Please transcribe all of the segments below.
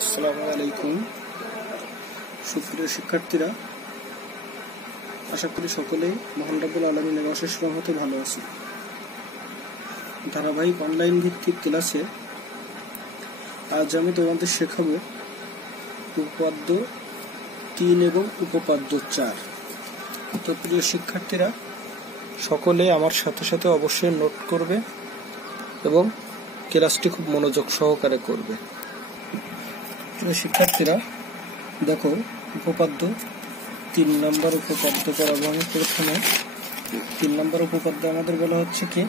আসসালামু আলাইকুম সুপ্রিয় শিক্ষার্থীরা, আশা করি সকলেই মহান রব্বুল আলামিনের অশেষ রহমতে ভালো আছে। ধারাবাহিক অনলাইন ভিত্তিক ক্লাসে আজ আমি তোমাদের শেখাবো উপপাদ্য 3 এবং উপপাদ্য 4। তো প্রিয় শিক্ষার্থীরা, সকলে আমার সাথে সাথে অবশ্যই নোট করবে এবং ক্লাসটি খুব মনোযোগ সহকারে করবে। শিক্ষার্থীরা দেখো, উপপাদ্য 3 নম্বর উপপাদ্য করাবো আমি। প্রথমে 3 নম্বর উপপাদ্য আমাদের বলা হচ্ছে কি,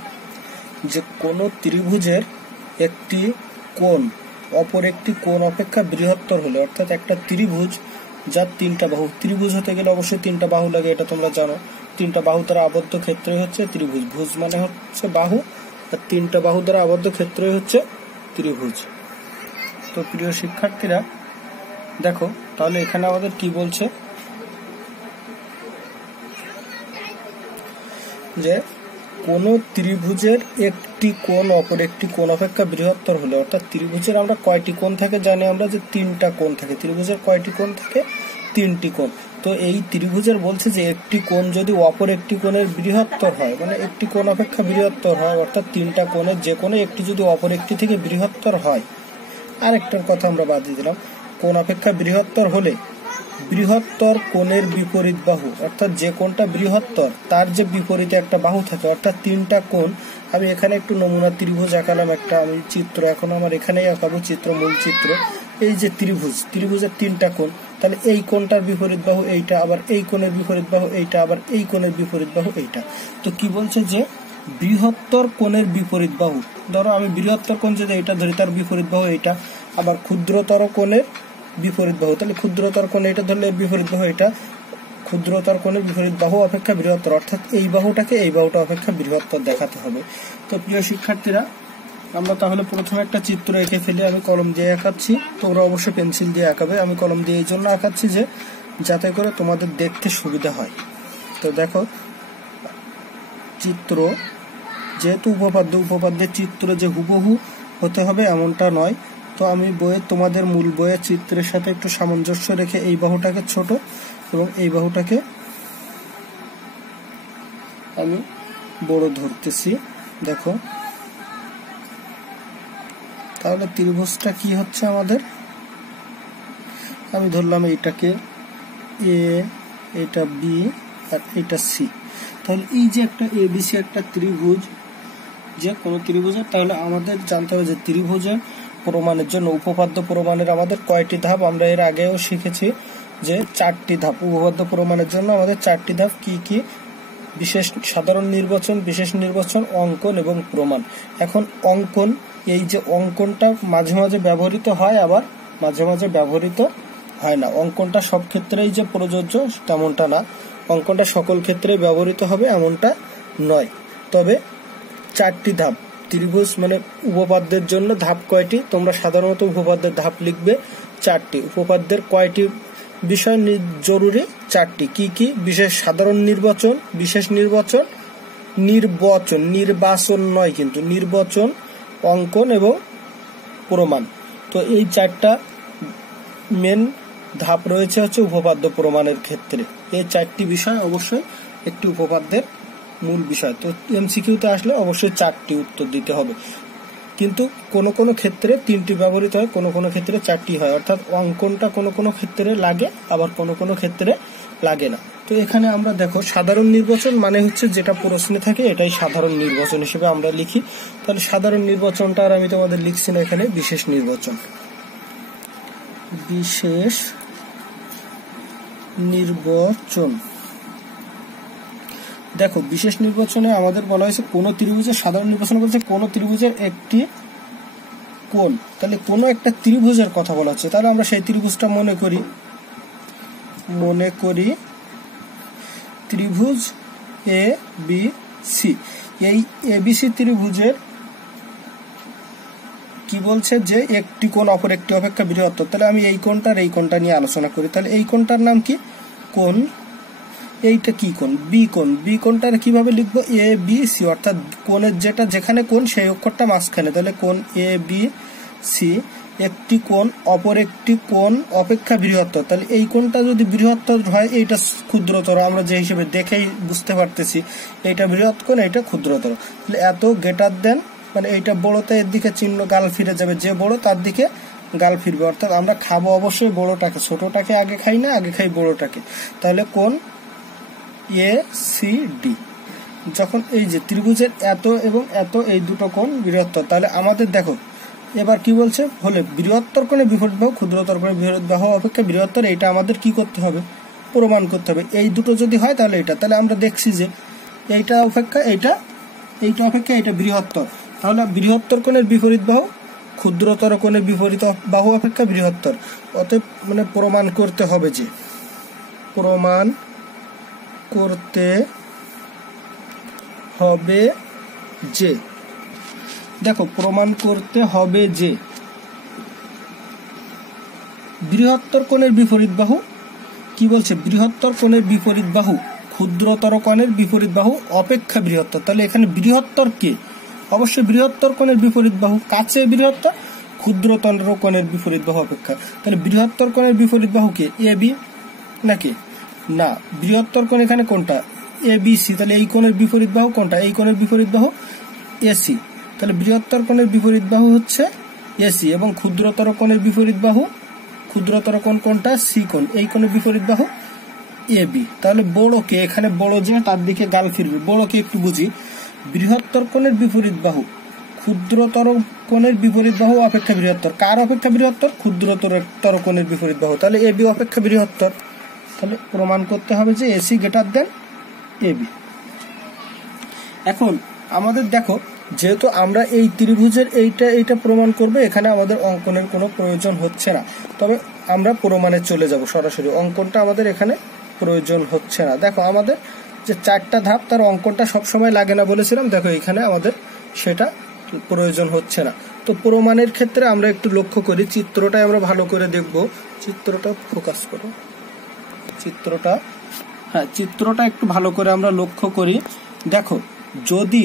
যে কোন ত্রিভুজের একটি কোণ অপর একটি কোণ অপেক্ষা বৃহত্তর হলে, অর্থাৎ একটা ত্রিভুজ যার 3টা বাহু, ত্রিভুজ হতে গেলে অবশ্যই 3টা বাহু লাগে, এটা তোমরা জানো। 3টা বাহু দ্বারা আবদ্ধ ক্ষেত্রই হচ্ছে ত্রিভুজ। ভুজ মানে হচ্ছে বাহু, আর 3টা বাহু দ্বারা আবদ্ধ ক্ষেত্রই হচ্ছে ত্রিভুজ। তো প্রিয় শিক্ষার্থীরা দেখো, তাহলে এখানে আমাদের কি বলছে, যে কোন ত্রিভুজের একটি কোণ অপর একটি কোণ অপেক্ষা বৃহত্তর হলে, অর্থাৎ ত্রিভুজের আমরা কয়টি কোণ থাকে জানি আমরা, যে 3টা কোণ থাকে। ত্রিভুজের কয়টি কোণ থাকে? 3টি কোণ। তো এই ত্রিভুজের বলছে যে একটি কোণ যদি অপর একটি কোণের বৃহত্তর হয়, মানে একটি কোণ অপেক্ষা বৃহত্তর হয়, অর্থাৎ 3টা কোণের যে কোনো একটি যদি অপর একটি থেকে বৃহত্তর হয়। আরেকটার কথা আমরা বাদ দিয়ে দিলাম, কোণ অপেক্ষা বৃহত্তর হলে বৃহত্তর কোণের বিপরীত বাহু, অর্থাৎ যে কোণটা বৃহত্তর তার যে বিপরীতে একটা বাহু থাকে, অর্থাৎ 3টা কোণ। আমি এখানে একটু নমুনা ত্রিভুজ আঁকালাম, একটা আমি চিত্র এখন আমার এখানেই আঁকাবো, চিত্র, মূল চিত্র। এই যে ত্রিভুজের 3টা কোণ, তাহলে এই কোণটার বিপরীত বাহু এইটা, আবার এই কোণের বিপরীত বাহু এইটা, আবার এই কোণের বিপরীত বাহু এইটা। তো কি বলছে, যে বৃহত্তর কোণের বিপরীত বাহু, ধরো আমি বৃহত্তর কোণ যদি এইটা ধরি, তার বিপরীত বাহু এইটা, আবার ক্ষুদ্রতর কোণের বিপরীত বাহু, তাহলে ক্ষুদ্রতর কোণ এটা ধরলে বিপরীত বাহু এটা, ক্ষুদ্রতর কোণের বিপরীত বাহু অপেক্ষা বৃহত্তর, অর্থাৎ এই বাহুটাকে এই বাহুটা অপেক্ষা বৃহত্তর দেখাতে হবে। তো প্রিয় শিক্ষার্থীরা, আমরা তাহলে প্রথমে একটা চিত্র এঁকে ফেলি। আমি কলম দিয়ে আঁকাচ্ছি, তোমরা অবশ্যই পেন্সিল দিয়ে আঁকাবে। আমি কলম দিয়ে এই জন্য আঁকাচ্ছি যে যাতে করে তোমাদের দেখতে সুবিধা হয়। তো দেখো, চিত্র যেহেতু উপপাদ্যের চিত্র যে হুবহু হতে হবে এমনটা নয়। তো আমি তোমাদের মূল বইয়ের চিত্রের সাথে একটু সামঞ্জস্য রেখে এই বাহুটাকে ছোট এবং এই বাহুটাকে আমি বড় ধরতেছি। দেখো, তাহলে ত্রিভুজটা কি হচ্ছে আমাদের, আমি ধরলাম এইটাকে এ, এটা বি, আর এটা সি। তাহলে এই যে একটা এবিসি একটা ত্রিভুজ, যে কোনো ত্রিভুজের, তাহলে আমাদের জানতে হবে যে ত্রিভুজের প্রমাণের জন্য উপপাদ্য প্রমাণের আমাদের কয়টি ধাপ। আমরা এর আগেও শিখেছি যে 4টি ধাপ। উপপাদ্য প্রমাণের জন্য আমাদের 4টি ধাপ কি কি? বিশেষ সাধারণ নির্বাচন, বিশেষ নির্বাচন, অঙ্কন এবং প্রমাণ। এখন অঙ্কন, এই যে অঙ্কনটা মাঝে মাঝে ব্যবহৃত হয়, আবার মাঝে মাঝে ব্যবহৃত হয় না। অঙ্কনটা সব ক্ষেত্রেই যে প্রযোজ্য তেমনটা না, অঙ্কনটা সকল ক্ষেত্রেই ব্যবহৃত হবে এমনটা নয়। তবে 4টি ধাপ ত্রিভুজ মানে উপপাদ্যের জন্য ধাপ কয়টি? তোমরা সাধারণত উপপাদ্যের ধাপ লিখবে 4টি। উপপাদ্যের কয়টি বিষয় জরুরি? 4টি। কি কি? বিশেষ সাধারণ নির্বাচন, বিশেষ নির্বাচন, নির্বাচন নয় কিন্তু, নির্বাচন, অঙ্কন এবং প্রমাণ। তো এই 4টা মেন ধাপ রয়েছে হচ্ছে উপপাদ্য প্রমাণের ক্ষেত্রে। এই 4টি বিষয় অবশ্যই একটি উপপাদ্যের মূল বিষয়। তো এমসিকিউতে আসলে অবশ্যই 4টি উত্তর দিতে হবে, কিন্তু কোন কোন ক্ষেত্রে 3টি ব্যবহৃত হয়, কোন কোন ক্ষেত্রে 4টি হয়। অর্থাৎ অঙ্কনটা কোন কোন ক্ষেত্রে লাগে, আবার কোন কোন ক্ষেত্রে লাগে না। তো এখানে আমরা দেখো, সাধারণ নির্বাচন মানে হচ্ছে যেটা প্রশ্নে থাকে এটাই সাধারণ নির্বাচন হিসেবে আমরা লিখি। তাহলে সাধারণ নির্বাচনটা আর আমি তোমাদের লিখছি না, এখানে বিশেষ নির্বাচন। বিশেষ নির্বাচন, দেখো বিশেষ নির্বাচনে আমাদের বলা হয়েছে কোন ত্রিভুজের, সাধারণ নির্বাচন বলছে কোন ত্রিভুজের একটি কোণ। তাহলে কোন একটা ত্রিভুজের কথা বলা হচ্ছে, তাহলে আমরা সেই ত্রিভুজটা মনে করি ত্রিভুজ এ বি সি। এই এবিসি ত্রিভুজের কি বলছে, যে একটি কোণ অপর একটি অপেক্ষা বৃহত্তর। তাহলে আমি এই কোণটা নিয়ে আলোচনা করি। তাহলে এই কোণটার নাম কি? কোণ। এইটা কি কোণ? বি কোণ। বি কোণটার কিভাবে লিখবো? এ বি সি, অর্থাৎ কোণের যেখানে কোণ সেই অক্ষরটা মাঝখানে। তাহলে কোণ এ বি সি, একটি কোণ অপর একটি কোণ অপেক্ষা বৃহত্তর, তাহলে এই কোণটা যদি বৃহত্তর হয় এইটা ক্ষুদ্রতর, আমরা যে হিসেবে দেখেই বুঝতে পারতেছি এইটা বৃহৎ কোণ এইটা ক্ষুদ্রতর। তাহলে এত গ্রেটার দেন মানে এইটা বড়তে এর দিকে চিহ্ন গাল ফিরে যাবে, যে বড় তার দিকে গাল ফিরবে, অর্থাৎ আমরা খাবো অবশ্যই বড়টাকে, ছোটটাকে আগে খাই না, আগে খাই বড়টাকে। তাহলে কোণ ACD যখন এই যে ত্রিভুজের এত এবং এত এই দুটো কোণ বৃহত্তর, তাহলে আমাদের দেখো এবার কি বলছে, হলে বৃহত্তর কোণে বিপরীত বাহু ক্ষুদ্রতর কোণে বিপরীত বাহু অপেক্ষা বৃহত্তর, এইটা আমাদের কি করতে হবে, প্রমাণ করতে হবে। এই দুটো যদি হয় তাহলে এটা, তাহলে আমরা দেখছি যে এইটা অপেক্ষা এইটা অপেক্ষা এটা বৃহত্তর, তাহলে বৃহত্তর কোণের বিপরীত বাহু ক্ষুদ্রতর কোণের বিপরীত বাহু অপেক্ষা বৃহত্তর। অতএব মানে প্রমাণ করতে হবে যে দেখো প্রমাণ করতে হবে যে বৃহত্তর কোণের বিপরীত বাহু কি বলছে, বৃহত্তর কোণের বিপরীত বাহু ক্ষুদ্রতর কোণের বিপরীত বাহু অপেক্ষা বৃহত্তর। তাহলে এখানে বৃহত্তর কে, অবশ্যই বৃহত্তর কোণের বিপরীত বাহু, কাছে বৃহত্তর ক্ষুদ্রতর কোণের বিপরীত বাহু অপেক্ষা। তাহলে বৃহত্তর কোণের বিপরীত বাহু কে, AB নাকি না, বৃহত্তর কোণ এখানে কোনটা, ABC, তাহলে এই কোণের বিপরীত বাহু কোনটা, এই কোণের বিপরীত বাহু AC, তাহলে বৃহত্তর কোণের বিপরীত বাহু হচ্ছে AC এবং ক্ষুদ্রতর কোণের বিপরীত বাহু, ক্ষুদ্রতর কোণ কোনটা, C কোণ, এই কোণের বিপরীত বাহু AB। তাহলে বড়কে এখানে বড় যে তার দিকে গাল ফিরবে, বড়কে একটু বুঝি, বৃহত্তর কোণের বিপরীত বাহু ক্ষুদ্রতর কোণের বিপরীত বাহু অপেক্ষা বৃহত্তর, কার অপেক্ষা বৃহত্তর, ক্ষুদ্রতর কোণের বিপরীত বাহু, তাহলে AB অপেক্ষা বৃহত্তর। তাহলে প্রমাণ করতে হবে যে AC গ্রেটার দেন AB। এখন আমাদের দেখো যেহেতু আমরা এই ত্রিভুজের এইটা প্রমাণ করবে, এখানে আমাদের অঙ্কনের কোনো প্রয়োজন হচ্ছে না, তবে আমরা প্রমাণে চলে যাব সরাসরি, অঙ্কনটা আমাদের এখানে প্রয়োজন হচ্ছে না। দেখো আমাদের যে 4টা ধাপ তার অঙ্কনটা সবসময় লাগে না বলেছিলাম, দেখো এখানে আমাদের সেটা প্রয়োজন হচ্ছে না। তো প্রমাণের ক্ষেত্রে আমরা একটু লক্ষ্য করি, চিত্রটাই আমরা ভালো করে দেখব, চিত্রটা ফোকাস করো, চিত্রটা একটু ভালো করে আমরা লক্ষ্য করি। দেখো যদি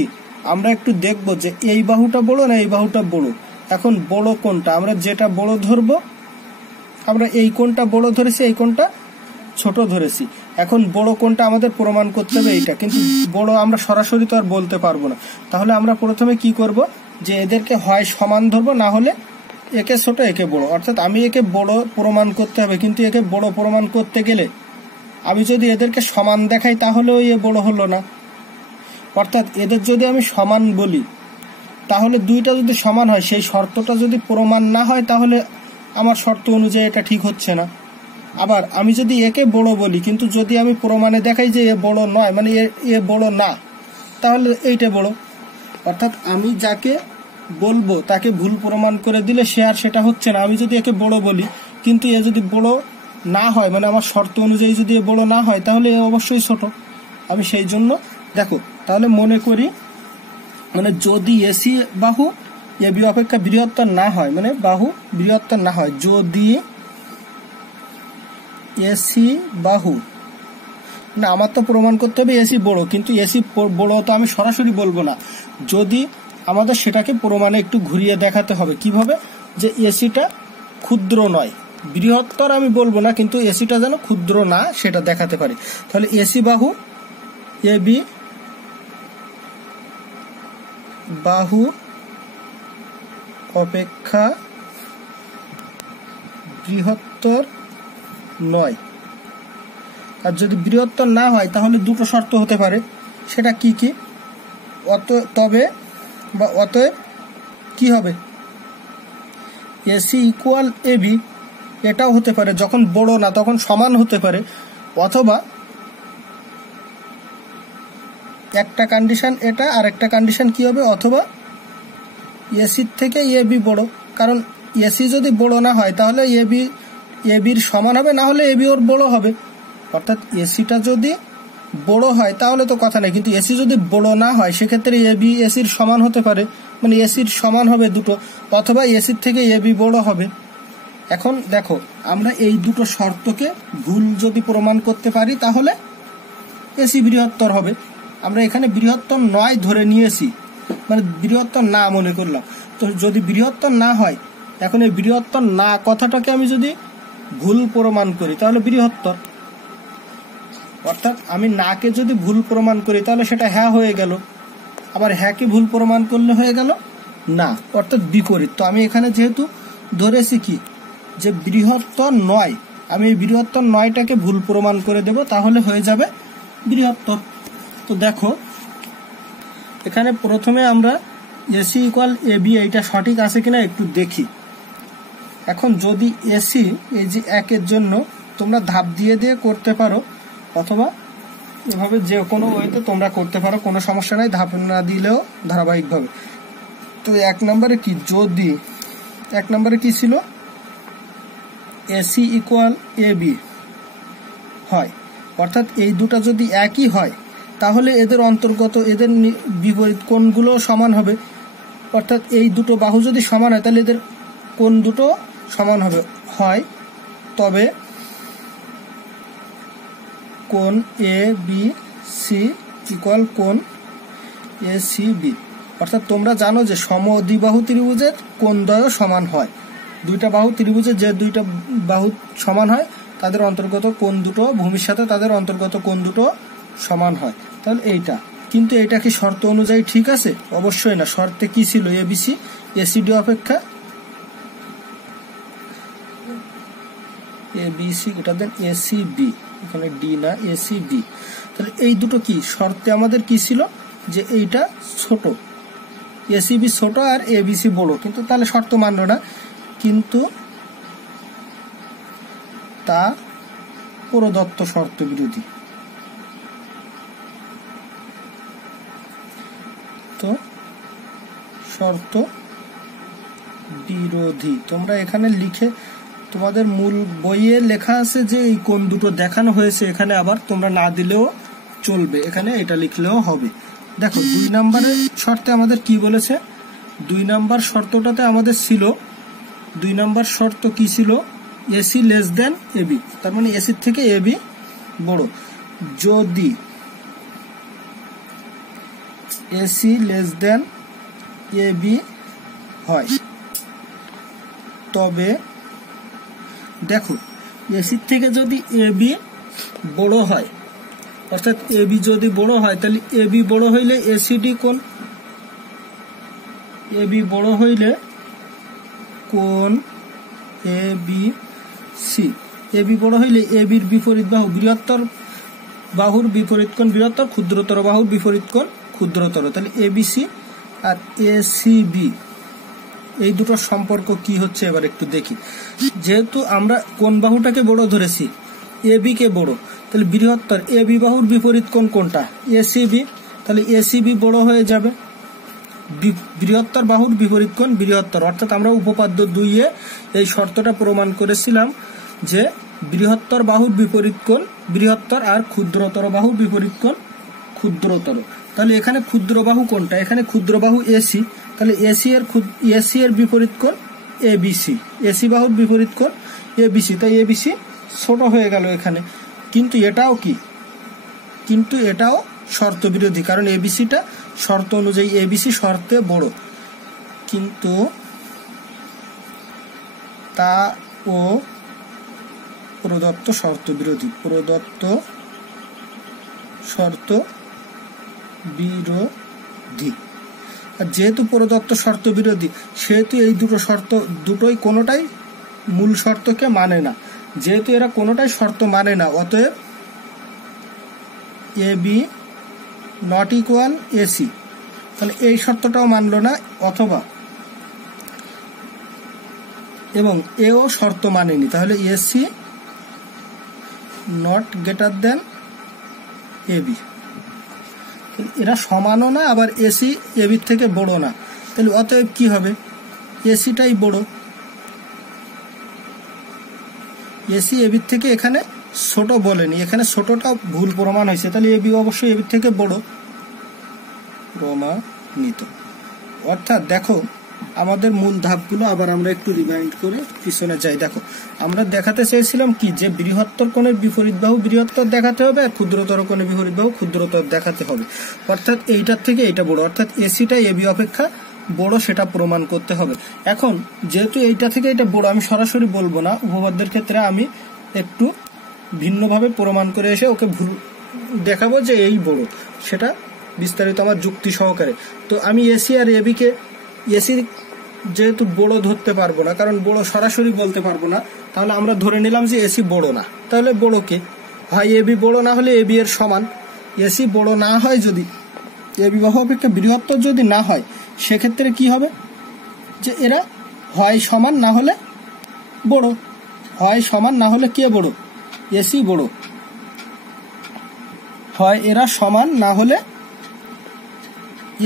আমরা একটু দেখব যে এই বাহুটা বড় না এই বাহুটা বড়, এখন বড় কোনটা, আমরা যেটা বড় ধরবো, আমরা এই কোণটা বড় ধরেছি, এই কোণটা ছোট ধরেছি, এখন বড় কোণটা আমাদের প্রমাণ করতে হবে এইটা, কিন্তু বড় আমরা সরাসরি তো আর বলতে পারবো না। তাহলে আমরা প্রথমে কি করব, যে এদেরকে হয় সমান ধরবো, না হলে একে ছোট একে বড়, অর্থাৎ আমি একে বড় প্রমাণ করতে হবে, কিন্তু একে বড় প্রমাণ করতে গেলে আমি যদি এদেরকে সমান দেখাই তাহলেও এ বড় হলো না, অর্থাৎ এদের যদি আমি সমান বলি তাহলে দুইটা যদি সমান হয়, সেই শর্তটা যদি প্রমাণ না হয় তাহলে আমার শর্ত অনুযায়ী এটা ঠিক হচ্ছে না। আবার আমি যদি একে বড় বলি কিন্তু যদি আমি প্রমাণে দেখাই যে এ বড় নয়, মানে এ বড় না, তাহলে এইটা বড়, অর্থাৎ আমি যাকে বলবো তাকে ভুল প্রমাণ করে দিলে সে আর সেটা হচ্ছে না। আমি যদি একে বড় বলি কিন্তু এ যদি বড় না হয়, মানে আমার শর্ত অনুযায়ী যদি এ বড় না হয়, তাহলে এ অবশ্যই ছোট। আমি সেই জন্য দেখো তাহলে মনে করি, মানে যদি এসি বাহু এবি অপেক্ষা বৃহত্তর না হয়, মানে বাহু বৃহত্তর না হয়, যদি এসি বাহু, না আমার তো প্রমাণ করতে হবে এসি বড়, কিন্তু এসি বড় তো আমি সরাসরি বলবো না, যদি আমাদের সেটাকে প্রমাণে একটু ঘুরিয়ে দেখাতে হবে। কিভাবে, যে এসিটা ক্ষুদ্র নয়, বৃহত্তর আমি বলবো না, কিন্তু এসিটা যেন ক্ষুদ্র না সেটা দেখাতে পারি। তাহলে এসি বাহু এবি বাহু অপেক্ষা বৃহত্তর নয়, আর যদি বৃহত্তর না হয় তাহলে দুটো শর্ত হতে পারে, সেটা কি কি, অতএব কি হবে, এসি ইকুয়াল এবি, এটাও হতে পারে, যখন বড় না তখন সমান হতে পারে, অথবা একটা কন্ডিশন এটা, আর একটা কন্ডিশন কি হবে, অথবা এসির থেকে এবি বড়, কারণ এসি যদি বড় না হয় তাহলে এবির সমান হবে, না হলে এবি ওর বড় হবে, অর্থাৎ এসিটা যদি বড় হয় তাহলে তো কথা নেই, কিন্তু এসি যদি বড় না হয় সেক্ষেত্রে এবি এসির সমান হতে পারে, মানে এসির সমান হবে দুটো, অথবা এসির থেকে এবি বড় হবে। এখন দেখো আমরা এই দুটো শর্তকে ভুল যদি প্রমাণ করতে পারি তাহলে এসি বৃহত্তর হবে। আমরা এখানে বৃহত্তর নয় ধরে নিয়েছি, মানে বৃহত্তর না মনে করলাম, তো যদি বৃহত্তর না হয় এখন এই বৃহত্তর না কথাটাকে আমি যদি ভুল প্রমাণ করি তাহলে বৃহত্তর, অর্থাৎ আমি নাকে যদি ভুল প্রমাণ করি তাহলে সেটা হ্যাঁ হয়ে গেল, আবার হ্যাঁকে ভুল প্রমাণ করলে হয়ে গেল না, অর্থাৎ বিপরীত। তো আমি এখানে যেহেতু ধরেছি কি যে বৃহত্তর নয়, আমি এই বৃহত্তর নয়টাকে ভুল প্রমাণ করে দেব, তাহলে হয়ে যাবে বৃহত্তর। তো দেখো এখানে প্রথমে আমরা এসি ইকুয়াল এবি এইটা সঠিক আছে কিনা একটু দেখি। এখন যদি এসি এই যে একের জন্য তোমরা ধাপ দিয়ে দিয়ে করতে পারো, অথবা এভাবে যে কোনো ওয়েতে তোমরা করতে পারো, কোনো সমস্যা নাই, ধাপ না দিলেও ধারাবাহিকভাবে। তো এক নম্বরে কি, যদি এক নম্বরে কি ছিল, এসি ইকুয়াল এবি হয়, অর্থাৎ এই দুটা যদি একই হয় তাহলে এদের অন্তর্গত এদের বিপরীত কোণগুলো সমান হবে, অর্থাৎ এই দুটো বাহু যদি সমান হয় তাহলে এদের কোণ দুটো সমান হবে হয়, তবে কোণ এ বি সি ইকুয়াল কোণ এ সি বি। অর্থাৎ তোমরা জানো যে সমদ্বিবাহু ত্রিভুজের কোণদ্বয় সমান হয়, দুইটা বাহু ত্রিভুজের যে দুইটা বাহু সমান হয় তাদের অন্তর্গত কোণ দুটো ভূমির সাথে তাদের অন্তর্গত কোণ দুটো সমান হয়। তাহলে এইটা, কিন্তু এটা কি শর্ত অনুযায়ী ঠিক আছে? অবশ্যই না। শর্তে কি ছিল, এবিসি এসিডি অপেক্ষা এবিসি এটা দেন এসিবি, এখানে ডি না এসিবি। তাহলে এই দুটো কি শর্তে আমাদের কি ছিল, যে এইটা ছোট, এসিবি ছোট আর এবিসি বড়, কিন্তু তাহলে শর্ত মানল না, কিন্তু তা প্রদত্ত শর্ত বিরোধী। তো শর্ত বিরোধী তোমরা এখানে লিখে, তোমাদের মূল বইয়ে লেখা আছে যে এই কোণ দুটো দেখানো হয়েছে, এখানে আবার তোমরা না দিলেও চলবে, এখানে এটা লিখলেও হবে। দেখো 2 নম্বরের শর্তে আমাদের কি বলেছে, 2 নম্বর শর্তটাতে আমাদের ছিল, 2 নম্বর শর্ত কি ছিল, এসি লেস দেন এবি, তার মানে এসির থেকে এবি বড়। যদি এসি লেস দেন এবি হয় তবে দেখো এসির থেকে যদি এবি বড় হয়, অর্থাৎ এবি যদি বড় হয় তাহলে এবি বড় হইলে এসিডি কোণ, এবি বড় হইলে কোণ এ বি সি, এবি বড় হইলে এবির বিপরীত বাহু বৃহত্তর বাহুর বিপরীত কোণ বৃহত্তর, ক্ষুদ্রতর বাহুর বিপরীত কোণ ক্ষুদ্রতর। তাহলে এবিসি আর এসিবি এই দুটোর সম্পর্ক কি হচ্ছে এবার একটু দেখি। যেহেতু আমরা কোন বাহুটাকে বড় ধরেছি, এবি কে বড়, তাহলে বৃহত্তর এবি বাহুর বিপরীত কোণ কোনটা, এসিবি, তাহলে এসিবি বড় হয়ে যাবে, বৃহত্তর বাহুর বিপরীত কোণ বৃহত্তর। অর্থাৎ আমরা উপপাদ্য 2-এ এই শর্তটা প্রমাণ করেছিলাম যে বৃহত্তর বাহুর বিপরীত কোণ বৃহত্তর আর ক্ষুদ্রতর বাহুর বিপরীত কোণ ক্ষুদ্রতর। তাহলে এখানে ক্ষুদ্র বাহু কোনটা, এখানে ক্ষুদ্র বাহু এসি, তাহলে এসি এর বিপরীত কোণ এবিসি, এসি বাহুর বিপরীত কোণ এবিসি, তাই এবিসি ছোট হয়ে গেল এখানে। কিন্তু এটাও কি, কিন্তু এটাও শর্ত বিরোধী, কারণ এবিসিটা শর্ত অনুযায়ী এবিসি শর্তে বড়, কিন্তু তা ও প্রদত্ত শর্ত বিরোধী, প্রদত্ত শর্ত বিরোধী। আর যেহেতু প্রদত্ত শর্ত বিরোধী সেহেতু এই দুটো শর্ত দুটোই কোনোটাই মূল শর্তকে মানে না। যেহেতু এরা কোনোটাই শর্ত মানে না, অতএব A B not equal AC, তাহলে এই শর্তটাও মানলো না, অথবা এবং এও শর্ত মানেনি, তাহলে AC not greater than AB, এরা সমানও না আবার এসি এবির থেকে বড় না, তাহলে অতএব কি হবে, এসিটাই বড়, এসি এবির থেকে এখানে ছোট বলেনি, এখানে ছোটটা ভুল প্রমাণ হয়েছে, তাহলে এবি অবশ্যই এবির থেকে বড় প্রমাণিত। অর্থাৎ দেখো আমাদের মূল ধাপগুলো আবার আমরা একটু রিমাইন্ড করে পিছনে যাই। দেখো আমরা দেখাতে চেয়েছিলাম কি, যে বৃহত্তর কোণের বিপরীত বাহু বৃহত্তর দেখাতে হবে আর ক্ষুদ্রতর কোণের বিপরীত বাহু ক্ষুদ্রতর দেখাতে হবে, অর্থাৎ এইটার থেকে এইটা বড়, অর্থাৎ এসিটা এবি অপেক্ষা বড় সেটা প্রমাণ করতে হবে। এখন যেহেতু এইটা থেকে এটা বড়, আমি সরাসরি বলবো না, উপপাদ্যের ক্ষেত্রে আমি একটু ভিন্নভাবে প্রমাণ করে এসে ওকে ভুল দেখাবো যে এই বড়, সেটা বিস্তারিত আমার যুক্তি সহকারে। তো আমি এসি আর এবিকে, এসি যেহেতু বড় ধরতে পারবো না, কারণ বড় সরাসরি বলতে পারবো না, তাহলে আমরা ধরে নিলাম যে এসি বড় না। তাহলে বড় কে হয়, এবি বড় না হলে এবি এর সমান। এসি বড় না হয়, যদি এবি বাহু অপেক্ষা বৃহত্তর যদি না হয়, সেক্ষেত্রে কি হবে যে এরা হয় সমান না হলে বড়, হয় সমান না হলে কে বড়, এসি বড়, হয় এরা সমান না হলে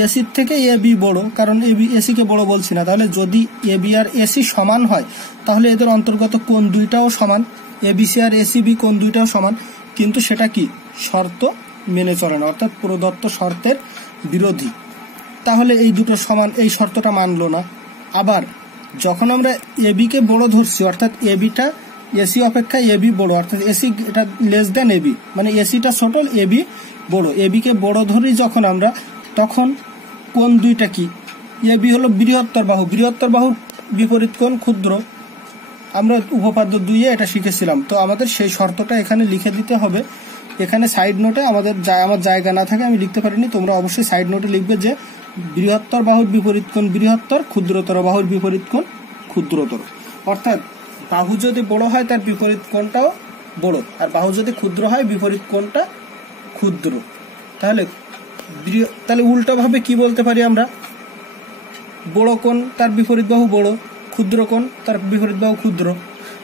এসির থেকে এবি বড়, কারণ এবি এসিকে বড় বলছি না। তাহলে যদি এবি আর এসি সমান হয়, তাহলে এদের অন্তর্গত কোণ দুইটাও সমান, এবিসি আর এসিবি কোণ দুইটাও সমান, কিন্তু সেটা কি শর্ত মেনে চলে না, অর্থাৎ প্রদত্ত শর্তের বিরোধী। তাহলে এই দুটো সমান, এই শর্তটা মানলো না। আবার যখন আমরা এবিকে বড় ধরছি, অর্থাৎ এবিটা এসি অপেক্ষা এবি বড়, অর্থাৎ এসি এটা লেস দেন এবি, মানে এসিটা ছোট, এবি বড়, এবিকে বড় ধরি যখন আমরা, তখন কোণ দুইটা কি, এবি হলো বৃহত্তর বাহু, বৃহত্তর বাহুর বিপরীত কোণ ক্ষুদ্র, আমরা উপপাদ্য 2-এ এটা শিখেছিলাম। তো আমাদের সেই শর্তটা এখানে লিখে দিতে হবে। এখানে সাইড নোটে আমার জায়গা না থাকে, আমি লিখতে পারিনি, তোমরা অবশ্যই সাইড নোটে লিখবে যে বৃহত্তর বাহুর বিপরীত কোণ বৃহত্তর, ক্ষুদ্রতর বাহুর বিপরীত কোণ ক্ষুদ্রতর। অর্থাৎ বাহু যদি বড় হয় তার বিপরীত কোণটাও বড়, আর বাহু যদি ক্ষুদ্র হয় বিপরীত কোণটা ক্ষুদ্র। তাহলে উল্টোভাবে কি বলতে পারি আমরা, বড় কোণ তার বিপরীত বাহু বড়, ক্ষুদ্র কোণ তার বিপরীত বাহু ক্ষুদ্র।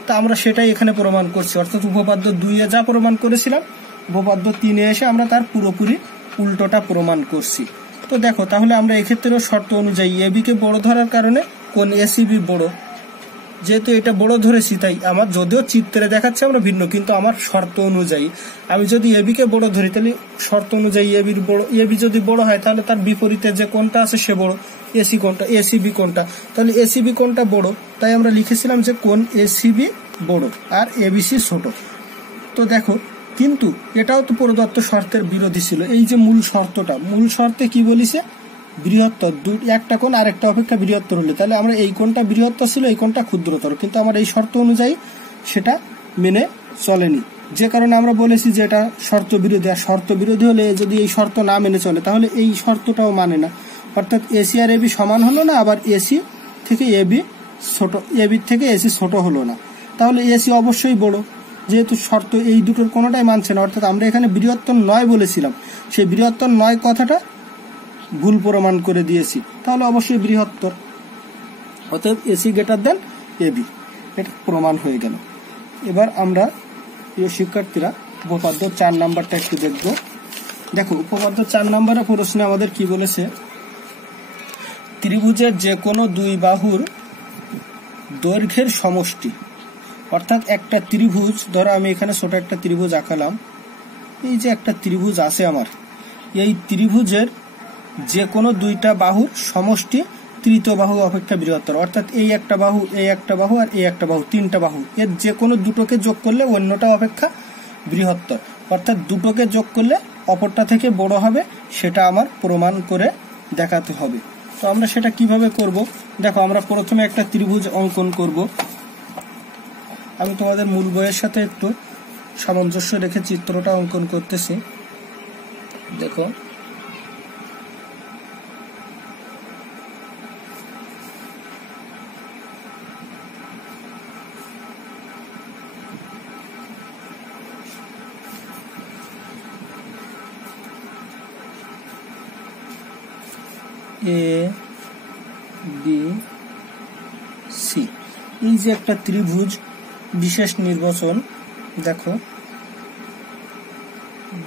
তা আমরা সেটাই এখানে প্রমাণ করছি, অর্থাৎ উপপাদ্য 2-এ যা প্রমাণ করেছিলাম, উপপাদ্য 3-এ এসে আমরা তার পুরোপুরি উল্টোটা প্রমাণ করছি। তো দেখো, তাহলে আমরা এক্ষেত্রেও শর্ত অনুযায়ী এবিকে বড় ধরার কারণে কোণ এসিবি বড়, যেহেতু এটা বড় ধরেছি, তাই আমার যদিও চিত্রে দেখাচ্ছে আমরা ভিন্ন, কিন্তু আমার শর্ত অনুযায়ী আমি যদি এবিকে বড় ধরি, তাহলে শর্ত অনুযায়ী এবি যদি বড় হয়, তাহলে তার বিপরীতে যে কোণটা আছে সে বড়, এসি কোণটা, এসিবি কোণটা, তাহলে এসিবি কোণটা বড়, তাই আমরা লিখেছিলাম যে কোণ এসিবি বড় আর এবিসি ছোট। তো দেখো, কিন্তু এটাও তো প্রদত্ত শর্তের বিরোধী ছিল। এই যে মূল শর্তটা, মূল শর্তে কি বলিছে, বৃহত্তর একটা কোণ আরেকটা অপেক্ষা বৃহত্তর হলে, তাহলে আমরা এই কোণটা বৃহত্তর ছিল, এই কোণটা ক্ষুদ্রতর, কিন্তু আমার এই শর্ত অনুযায়ী সেটা মেনে চলেনি, যে কারণে আমরা বলেছি যে এটা শর্ত বিরোধী। আর শর্ত বিরোধী হলে যদি এই শর্ত না মেনে চলে, তাহলে এই শর্তটাও মানে না, অর্থাৎ এসি আর এবি সমান হলো না, আবার এসি থেকে এবি ছোট, এবির থেকে এসি ছোট হলো না, তাহলে এসি অবশ্যই বড়, যেহেতু শর্ত এই দুটোর কোনোটাই মানছে না। অর্থাৎ আমরা এখানে বৃহত্তর নয় বলেছিলাম, সেই বৃহত্তর নয় কথাটা ভুল প্রমাণ করে দিয়েছি, তাহলে অবশ্যই বৃহত্তর, অতএব এসি গ্রেটার দেন এবি, এটা প্রমাণ হয়ে গেল। এবার আমরা প্রিয় শিক্ষার্থীরা উপপাদ্য 4 নাম্বারটা একটু দেখব। দেখো, উপপাদ্য 4 নাম্বারে প্রশ্নে আমাদের কি বলেছে, ত্রিভুজের যে কোনো দুই বাহুর দৈর্ঘ্যের সমষ্টি, অর্থাৎ একটা ত্রিভুজ, ধরো আমি এখানে ছোট একটা ত্রিভুজ আঁকালাম, এই যে একটা ত্রিভুজ আছে আমার, এই ত্রিভুজের যে কোনো দুইটা বাহুর সমষ্টি তৃতীয় বাহু অপেক্ষা বৃহত্তর, অর্থাৎ এই একটা বাহু, এই একটা বাহু আর এই একটা বাহু, তিনটা বাহু, এর যে কোনো দুটোকে যোগ করলে অন্যটা অপেক্ষা বৃহত্তর, অর্থাৎ দুটোকে যোগ করলে অপরটা থেকে বড় হবে, সেটা আমার প্রমাণ করে দেখাতে হবে। তো আমরা সেটা কিভাবে করব, দেখো, আমরা প্রথমে একটা ত্রিভুজ অঙ্কন করব। আমি তোমাদের মূল বইয়ের সাথে একটু সামঞ্জস্য রেখে চিত্রটা অঙ্কন করতেছি। দেখো, এ বি সি, এই যে একটা ত্রিভুজ, বিশেষ নির্বাচন, দেখো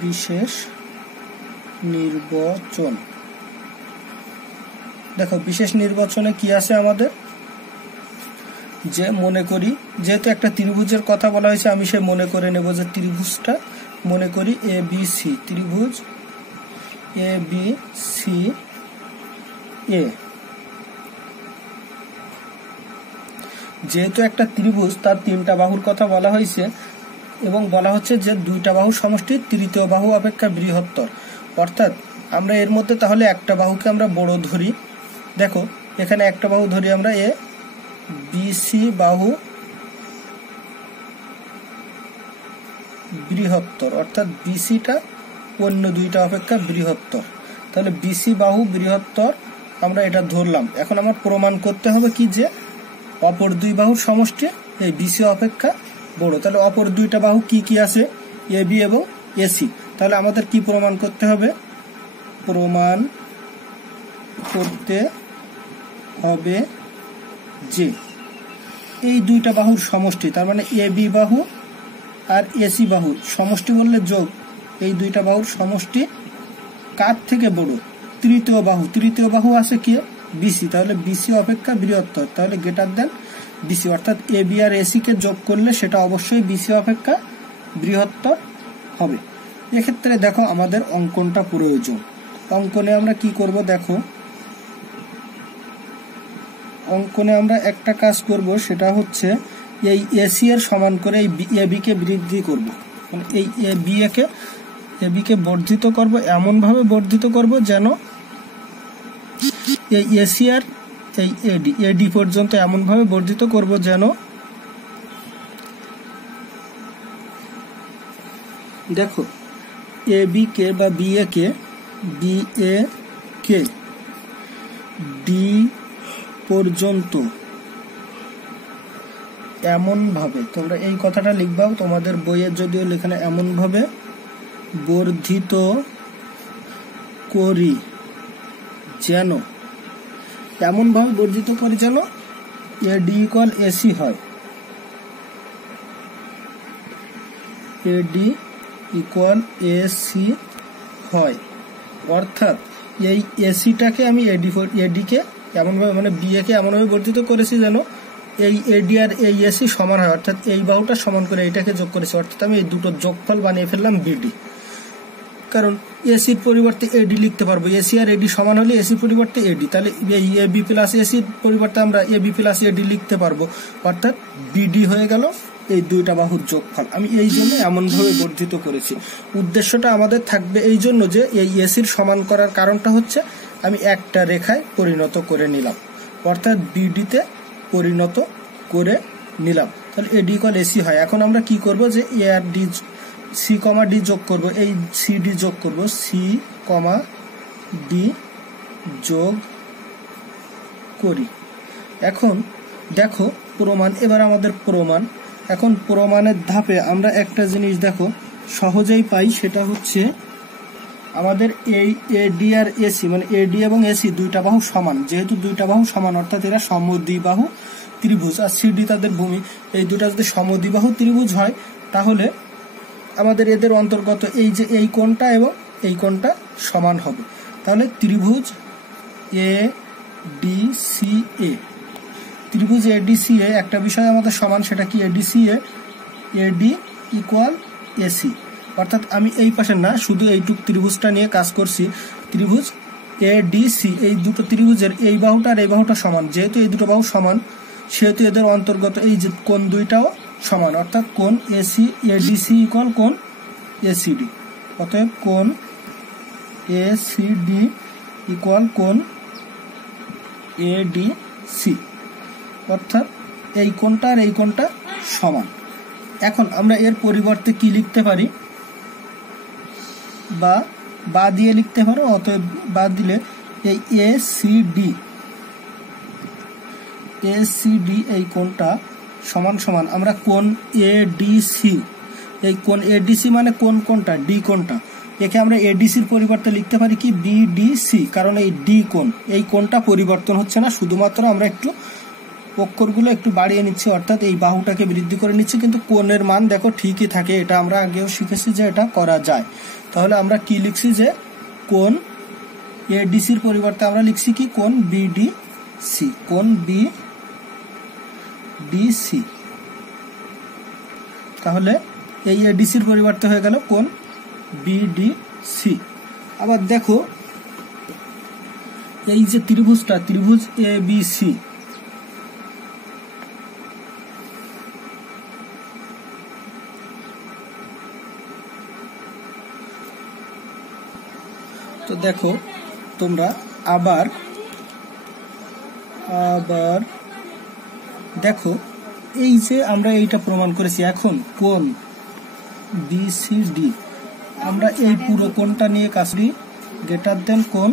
বিশেষ নির্বাচন, দেখো বিশেষ নির্বাচনে কি আছে আমাদের, যে মনে করি, যেহেতু একটা ত্রিভুজের কথা বলা হয়েছে, আমি সে মনে করে নেব যে ত্রিভুজটা মনে করি এ বি সি, ত্রিভুজ এ বি সি এ। যেহেতু একটা ত্রিভুজ, তার তিনটা বাহুর কথা বলা হয়েছে এবং বলা হচ্ছে যে দুইটা বাহু সমষ্টি তৃতীয় বাহু অপেক্ষা বৃহত্তর, অর্থাৎ আমরা এর মধ্যে তাহলে একটা বাহুকে আমরা বড় ধরি। দেখো, এখানে একটা বাহু ধরি আমরা এ, বিসি বাহু বৃহত্তর, অর্থাৎ বিসিটা অন্য দুইটা অপেক্ষা বৃহত্তর। তাহলে বিসি বাহু বৃহত্তর আমরা এটা ধরলাম। এখন আমার প্রমাণ করতে হবে কি যে অপর দুই বাহুর সমষ্টি এই বিসি অপেক্ষা বড়। তাহলে অপর দুইটা বাহু কি কি আছে, এ বি এবং এসি। তাহলে আমাদের কি প্রমাণ করতে হবে, প্রমাণ করতে হবে যে এই দুইটা বাহুর সমষ্টি, তার মানে এ বি বাহু আর এসি বাহু সমষ্টি বললে যোগ, এই দুইটা বাহুর সমষ্টি কার থেকে বড়, তৃতীয় বাহু। তৃতীয় বাহু আছে কি, বিসি। তাহলে বিসি অপেক্ষা বৃহত্তর, তাহলে গ্রেটার দেন বিসি, অর্থাৎ এ বি আর এসি কে যোগ করলে সেটা অবশ্যই বিসি অপেক্ষা বৃহত্তর হবে। এক্ষেত্রে দেখো আমাদের অঙ্কনটা প্রয়োজন। অঙ্কনে আমরা কি করব, দেখো অঙ্কনে আমরা একটা কাজ করব, সেটা হচ্ছে এই এসি এর সমান করে এই এ বি কে বৃদ্ধি করব। মানে এই এ বি কে বর্ধিত করব, এমন ভাবে বর্ধিত করব যেন এই এসি আর এই এডি পর্যন্ত এমন ভাবে বর্ধিত করব যেন দেখো এ বি কে বা বি এ কে ডি পর্যন্ত এমন ভাবে, তোমরা এই কথাটা লিখবাও তোমাদের বইয়ের যদিও লেখানো, এমন ভাবে বর্ধিত করি যেন, এমন ভাবে বর্ধিত করি যেন এডি ইকুয়াল এসি হয়, এডি ইকুয়াল এসি হয়। অর্থাৎ এই এসিটাকে আমি এডিকে এমনভাবে, মানে বিএ কে এমনভাবে বর্ধিত করেছি যেন এই এডি আর এই এসি সমান হয়, অর্থাৎ এই বাহুটা সমান করে এইটাকে যোগ করেছি, অর্থাৎ আমি এই দুটো যোগফল বানিয়ে ফেললাম বিডি। কারণ এসির পরিবর্তে এডি লিখতে পারবো, এসি আর এডি সমান হলে এসির পরিবর্তে এডি, তাহলে এই এ বি প্লাস এসির পরিবর্তে আমরা এ বি প্লাস এডি লিখতে পারবো, অর্থাৎ বিডি হয়ে গেল এই দুইটা বাহুর যোগফল। আমি এই জন্য এমনভাবে বর্ধিত করেছি। উদ্দেশ্যটা আমাদের থাকবে এই জন্য যে এই এসির সমান করার কারণটা হচ্ছে আমি একটা রেখায় পরিণত করে নিলাম, অর্থাৎ বিডিতে পরিণত করে নিলাম। তাহলে এডি ইকুয়াল এসি হয়। এখন আমরা কি করব যে এ আর ডি, সি কমা ডি যোগ করব, এই সি ডি যোগ করব, সি কমা ডি যোগ করি। এখন দেখো প্রমাণ, এবার আমাদের প্রমাণ। এখন প্রমাণের ধাপে আমরা একটা জিনিস দেখো সহজেই পাই, সেটা হচ্ছে আমাদের এই এডি আর এসি, মানে এডি এবং এসি দুইটা বাহু সমান। যেহেতু দুইটা বাহু সমান অর্থাৎ এরা সমদ্বিবাহু ত্রিভুজ, আর সিডি তাদের ভূমি, এই দুটা যদি সমদ্বিবাহু ত্রিভুজ হয় তাহলে আমাদের এদের অন্তর্গত এই যে এই কোণটা এবং এই কোণটা সমান হবে। তাহলে ত্রিভুজ এ ডি সি এ, ত্রিভুজ এ ডি সি এ একটা বিষয় আমাদের সমান, সেটা কি এডি সি এডি ইকুয়াল এসি। অর্থাৎ আমি এই পাশে না, শুধু এইটুক ত্রিভুজটা নিয়ে কাজ করছি। ত্রিভুজ এ ডি সি, এই দুটো ত্রিভুজের এই বাহুটা আর এই বাহুটা সমান। যেহেতু এই দুটো বাহু সমান সেহেতু এদের অন্তর্গত এই যে কোণ দুইটাও সমান, অর্থাৎ কোণ এসি এডিসি ইকুয়াল কোণ এসিডি। অতএব কোণ এসিডি ইকুয়াল কোণ এডিসি, অর্থাৎ এই কোণটা আর এই কোণটা সমান। এখন আমরা এর পরিবর্তে কি লিখতে পারি, বা দিয়ে লিখতে পারো। অতএব বা দিলে এই এসিডি এই কোণটা সমান সমান আমরা কোণ এডিসি, এই কোণ এডিসি মানে কোণটা ডি কোণটা, একে আমরা এডিসির পরিবর্তে লিখতে পারি কি বিডিসি, কারণ এই ডি কোণ, এই কোণটা পরিবর্তন হচ্ছে না, শুধুমাত্র আমরা একটু অক্ষরগুলো একটু বাড়িয়ে নিচ্ছি, অর্থাৎ এই বাহুটাকে বৃদ্ধি করে নিচ্ছি, কিন্তু কোণের মান দেখো ঠিকই থাকে। এটা আমরা আগেও শিখেছি যে এটা করা যায়। তাহলে আমরা কি লিখছি যে কোণ এডিসির পরিবর্তে আমরা লিখছি কি কোণ বিডিসি, কোণ বিডিসি। তাহলে এই এডিসির পরিবর্তে হয়ে গেল কোণ বিডিসি। আবার দেখো এই যে ত্রিভুজটা, ত্রিভুজ এ বি সি, তো দেখো তোমরা আবার আবার দেখো এই যে আমরা এইটা প্রমাণ করেছি, এখন কোণ বিসিডি আমরা এই পুরো কোণটা নিয়ে কাজ করি গ্রেটার দেন কোণ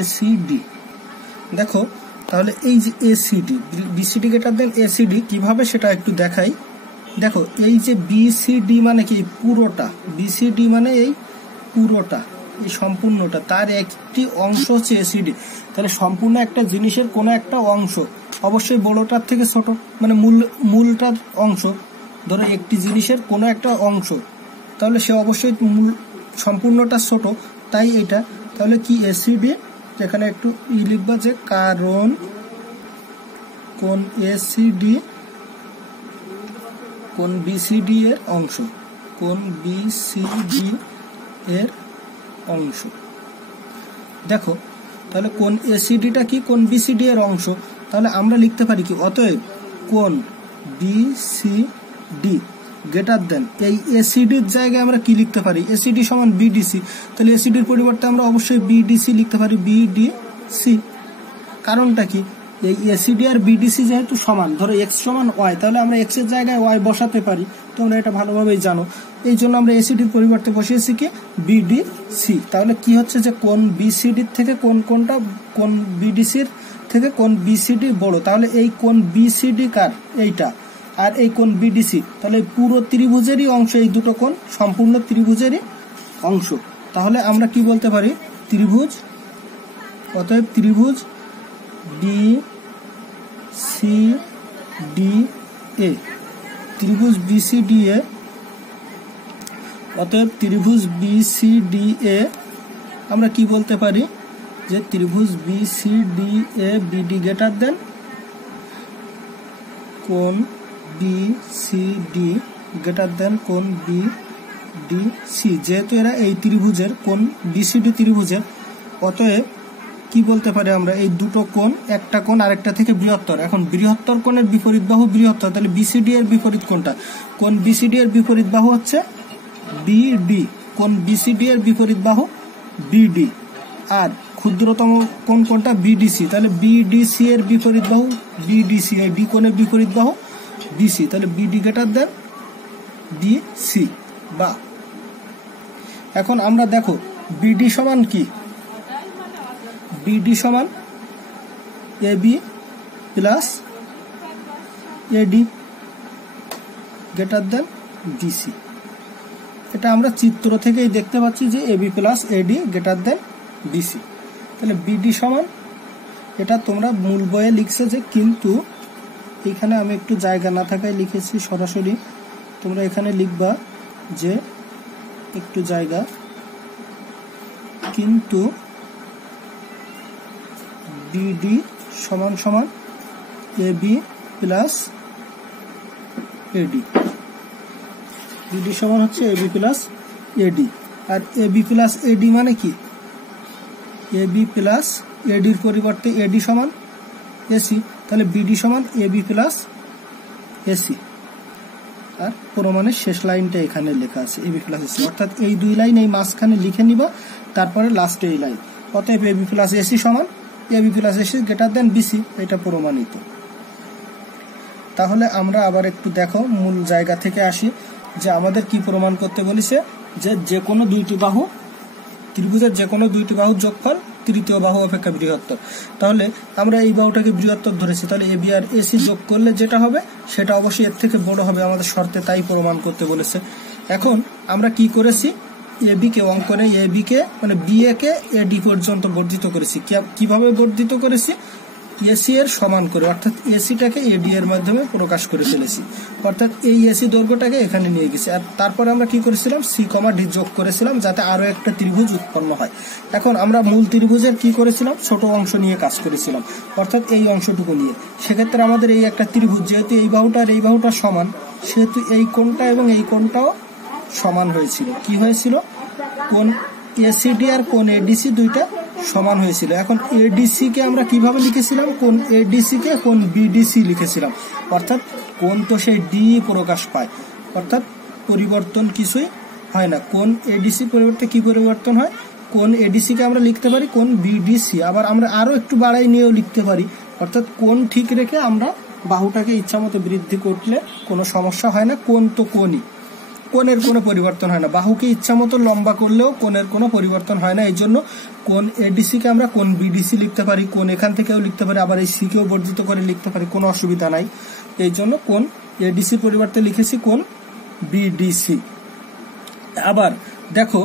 এসিডি। দেখো তাহলে এই যে ACD BCD greater than ACD কিভাবে সেটা একটু দেখাই। দেখো এই যে বিসিডি মানে কি পুরোটা, বিসিডি মানে এই পুরোটা, এই সম্পূর্ণটা, তার একটি অংশ হচ্ছে এসিডি। তাহলে সম্পূর্ণ একটা জিনিসের কোনো একটা অংশ অবশ্যই বড়টার থেকে ছোট, মানে মূলটার অংশ, ধরো একটি জিনিসের কোনো একটা অংশ, তাহলে সে অবশ্যই মূল সম্পূর্ণটা ছোট, তাই এটা। তাহলে কি এসিডি, এখানে একটু লিখবা যে কারণ কোন এসিডি কোন বিসিডি এর অংশ, কোন বিসিডি এর অংশ। দেখো তাহলে কোন এসিডিটা কি কোন বিসিডি এর অংশ, তাহলে আমরা লিখতে পারি কি অতএব কোন বিসিডি গ্রেটার দেন এই এসিডির জায়গায় আমরা কি লিখতে পারি, এসিডি সমান বিডিসি। তাহলে এসিডির পরিবর্তে আমরা অবশ্যই বিডিসি লিখতে পারি, বিডিসি। কারণটা কি, এই এসিডি আর বিডিসি যেহেতু সমান, ধরো এক্স সমান ওয়াই, তাহলে আমরা এক্স এর জায়গায় ওয়াই বসাতে পারি, তোমরা এটা ভালোভাবেই জানো। এই জন্য আমরা এসিডির পরিবর্তে বসিয়েছি কি বিডিসি। তাহলে কি হচ্ছে যে কোন বিসিডির থেকে কোনটা কোন বিডিসির থেকে কোন বিসিডি বড়, তাহলে এই কোন বিসিডি কার এইটা, আর এই কোন বিডিসি, তাহলে পুরো ত্রিভুজেরই অংশ, এই দুটো কোণ সম্পূর্ণ ত্রিভুজেরই অংশ। তাহলে আমরা কি বলতে পারি, ত্রিভুজ, অতএব ত্রিভুজ বিসিডিএ, ত্রিভুজ বিসিডিএ, অতএব ত্রিভুজ বিসিডিএ আমরা কি বলতে পারি যে ত্রিভুজ বিসিডিএ বিডি গ্রেটার দেন কোণ বিসিডি গ্রেটার দেন কোণ বিডিসি। যেহেতু এরা এই ত্রিভুজের কোণ বিসিডি ত্রিভুজের, অতএব কি বলতে পারি আমরা, এই দুটো কোণ, একটা কোণ আরেকটা থেকে বৃহত্তর। এখন বৃহত্তর কোণের বিপরীত বাহু বৃহত্তর, তাহলে বিসিডি এর বিপরীত কোণটা, কোণ বিসিডি এর বিপরীত বাহু হচ্ছে বিডি, কোণ বিসিডি এর বিপরীত বাহু বিডি, আর ক্ষুদ্রতম কোণ কোনটা বিডিসি, তাহলে বিডিসি এর বিপরীত বাহু বিডিসি, এই ডি কোণের বিপরীত বাহু বিসি, তাহলে বিডি গ্রেটার দেন বিসি। বা এখন আমরা দেখো বিডি সমান কি, বিডি সমান এবি প্লাস এডি গ্রেটার দেন ডিসি। এটা আমরা চিত্র থেকেই দেখতে পাচ্ছি যে এবি প্লাস এডি গ্রেটার দেন ডিসি। তাহলে বিডি সমান, এটা তোমরা মূল বইয়ে লিখছে যে, কিন্তু এখানে আমি একটু জায়গা না থাকায় লিখেছি সরাসরি, তোমরা এখানে লিখবা যে একটু জায়গা, কিন্তু বিডি সমান সমান এবি প্লাস এডি, বিডি সমান হচ্ছে এবি প্লাস এডি। আর এবি প্লাস এডি মানে কি, এবি প্লাস এডির পরিবর্তে এডি সমান এসি, তাহলে বিডি সমান এবি প্লাস এসি। আর প্রমাণের শেষ লাইনটা এখানে লেখা আছে এবি প্লাস এসি, অর্থাৎ এই দুই লাইন এই মাঝখানে লিখে নিবা, তারপরে লাস্টে এই লাইন, অতএব এবি প্লাস এসি সমান AB plus AC greater than BC, এটা প্রমাণিত। তাহলে আমরা আবার একটু দেখো মূল জায়গা থেকে আসি, যে আমাদের কি প্রমাণ করতে বলেছে, যে কোনো দুইটি বাহু, ত্রিভুজের যে কোনো দুইটি বাহুর যোগফল তৃতীয় বাহু অপেক্ষা বৃহত্তর। তাহলে আমরা এই বাহুটাকে বৃহত্তর ধরেছি, তাহলে এবি আর এসি যোগ করলে যেটা হবে সেটা অবশ্যই এর থেকে বড় হবে আমাদের শর্তে, তাই প্রমাণ করতে বলেছে। এখন আমরা কি করেছি, এবি কে অঙ্কনে এবি কে মানে বিএ কে এডি পর্যন্ত বর্ধিত করেছি। কিভাবে বর্ধিত করেছি, এসি এর সমান করে, অর্থাৎ এসিটাকে এডি এর মাধ্যমে প্রকাশ করে ফেলেছি, অর্থাৎ এই এসি দৈর্ঘ্যটাকে এখানে নিয়ে গেছি। আর তারপরে আমরা কি করেছিলাম, সি কমা ডি যোগ করেছিলাম, যাতে আরো একটা ত্রিভুজ উৎপন্ন হয়। এখন আমরা মূল ত্রিভুজের কি করেছিলাম, ছোট অংশ নিয়ে কাজ করেছিলাম, অর্থাৎ এই অংশটুকু নিয়ে। সেক্ষেত্রে আমাদের এই একটা ত্রিভুজ, যেহেতু এই বাহুটা আর এই বাহুটা সমান, সেহেতু এই কোণটা এবং এই কোণটাও সমান হয়েছিল। কি হয়েছিল, কোণ এসিডি আর কোণ এডিসি দুইটা সমান হয়েছিল। এখন এডিসি কে আমরা কিভাবে লিখেছিলাম, কোণ এডিসি কে কোণ বিডিসি লিখেছিলাম, অর্থাৎ কোণ তো সেই ডি প্রকাশ পায়, অর্থাৎ পরিবর্তন কিছুই হয় না। কোণ এডিসি পরিবর্তে কি পরিবর্তন হয়, কোণ এডিসি কে আমরা লিখতে পারি কোণ বিডিসি। আবার আমরা আরো একটু বাড়াই নিয়েও লিখতে পারি, অর্থাৎ কোণ ঠিক রেখে আমরা বাহুটাকে ইচ্ছা মতো বৃদ্ধি করলে কোনো সমস্যা হয় না। কোণ তো কোণই, কোণের কোনো পরিবর্তন হয় না। বাহুকে ইচ্ছা মতো লম্বা করলেও কোণের কোনো পরিবর্তন হয় না। এই জন্য কোণ এডিসি কে আমরা কোণ বিডিসি লিখতে পারি, কোণ এখান থেকেও লিখতে পারি, আবার এই সি কেও বর্ধিত করে লিখতে পারি, কোনো অসুবিধা নাই। এই জন্য কোণ এডিসির পরিবর্তে লিখেছি কোণ বিডিসি। আবার দেখো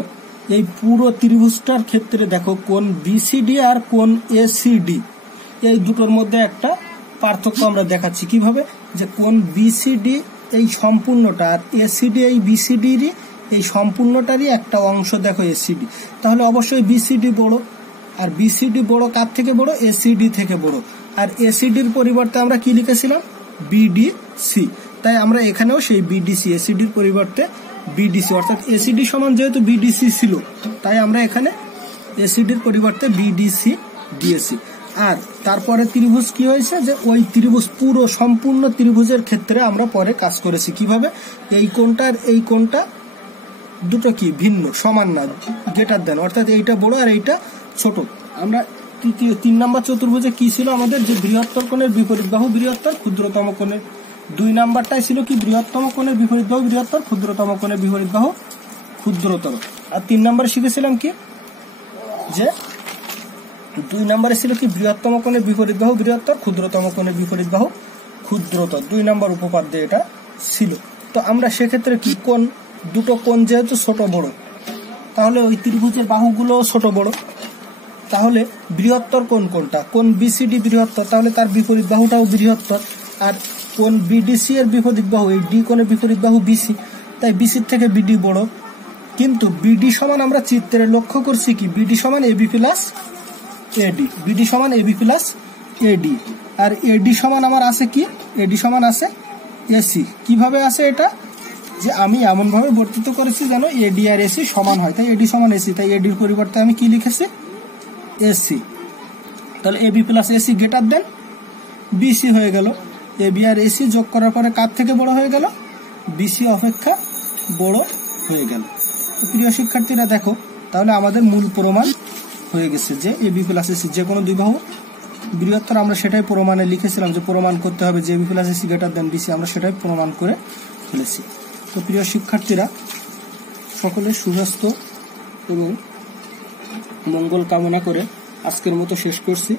এই পুরো ত্রিভুজটার ক্ষেত্রে দেখো কোণ বিসিডি আর কোণ এসিডি এই দুটোর মধ্যে একটা পার্থক্য আমরা দেখাচ্ছি। কিভাবে? যে কোণ বিসিডি এই সম্পূর্ণটা আর এসিডি এই বিসিডির এই সম্পূর্ণটারই একটা অংশ দেখো এসিডি, তাহলে অবশ্যই বিসিডি বড়। আর বিসিডি বড় কার থেকে বড়? এসিডি থেকে বড়। আর এসিডির পরিবর্তে আমরা কি লিখেছিলাম? বিডিসি। তাই আমরা এখানেও সেই বিডিসি, এসিডির পরিবর্তে বিডিসি, অর্থাৎ এসিডি সমান যেহেতু বিডিসি ছিল তাই আমরা এখানে এসিডির পরিবর্তে বিডিসি দিয়েছি। আর তারপরে ত্রিভুজ কি হয়েছে? যে ওই ত্রিভুজ পুরো সম্পূর্ণ ত্রিভুজের ক্ষেত্রে আমরা পরে কাজ করেছি। কিভাবে? এই কোণটা আর এই কোণটা দুটো কি ভিন্ন, সমান না, গ্রেটার দেন, অর্থাৎ এইটা বড় আর এইটা ছোট। আমরা তৃতীয় 3 নম্বর চতুর্ভুজে কি ছিল আমাদের? যে বৃহত্তর কোণের বিপরীত বাহু বৃহত্তর, ক্ষুদ্রতম কোণের। 2 নাম্বারটাই ছিল কি? বৃহত্তম কোণের বিপরীত বাহু বৃহত্তর, ক্ষুদ্রতম কোণের বিপরীত বাহু ক্ষুদ্রতর। আর 3 নম্বরে শিখেছিলাম কি? যে 2 নম্বরে ছিল কি? বৃহত্তম কোণের বিপরীত বাহু বৃহত্তর, ক্ষুদ্রতম কোণের বিপরীত বাহু ক্ষুদ্রতর। 2 নম্বর উপপাদ্য এটা ছিল। তো আমরা সেক্ষেত্রে কি কোণ, দুটো কোণ যেহেতু ছোট বড়, তাহলে ওই ত্রিভুজের বাহুগুলো ছোট বড়, তাহলে বৃহত্তর কোণ কোনটা? কোণ বিসিডি বৃহত্তর, তাহলে তার বিপরীত বাহুটাও বৃহত্তর। আর কোণ বিডিসি এর বিপরীত বাহু, এই ডি কোণের বিপরীত বাহু বিসি, তাই বিসির থেকে বিডি বড়। কিন্তু বিডি সমান আমরা চিত্রে লক্ষ্য করছি কি? বিডি সমান এবি প্লাস এডি, বিডি সমান এবি প্লাস এডি। আর এডি সমান আমার আছে কি? এডি সমান আছে এসি। কিভাবে আছে এটা? যে আমি এমন ভাবে বর্ধিত করেছি যেন এডি আর এসি সমান হয়, তাই এডি সমান এসি, তাই এডির পরিবর্তে আমি কি লিখেছি? এসি। তাহলে AB plus AC greater than BC হয়ে গেল। এবি আর এসি যোগ করার পরে কার থেকে বড় হয়ে গেল? বিসি অপেক্ষা বড় হয়ে গেল। প্রিয় শিক্ষার্থীরা দেখো, তাহলে আমাদের মূল প্রমাণ হয়ে গেছে যে এবি প্লাস এসি যে কোনো দুই বাহু বৃহত্তর। আমরা সেটাই প্রমাণে লিখেছিলাম যে প্রমাণ করতে হবে যে AB plus AC greater than BC, আমরা সেটাই প্রমাণ করে ফেলেছি। তো প্রিয় শিক্ষার্থীরা, সকলের সুস্বাস্থ্য এবং মঙ্গল কামনা করে আজকের মতো শেষ করছি।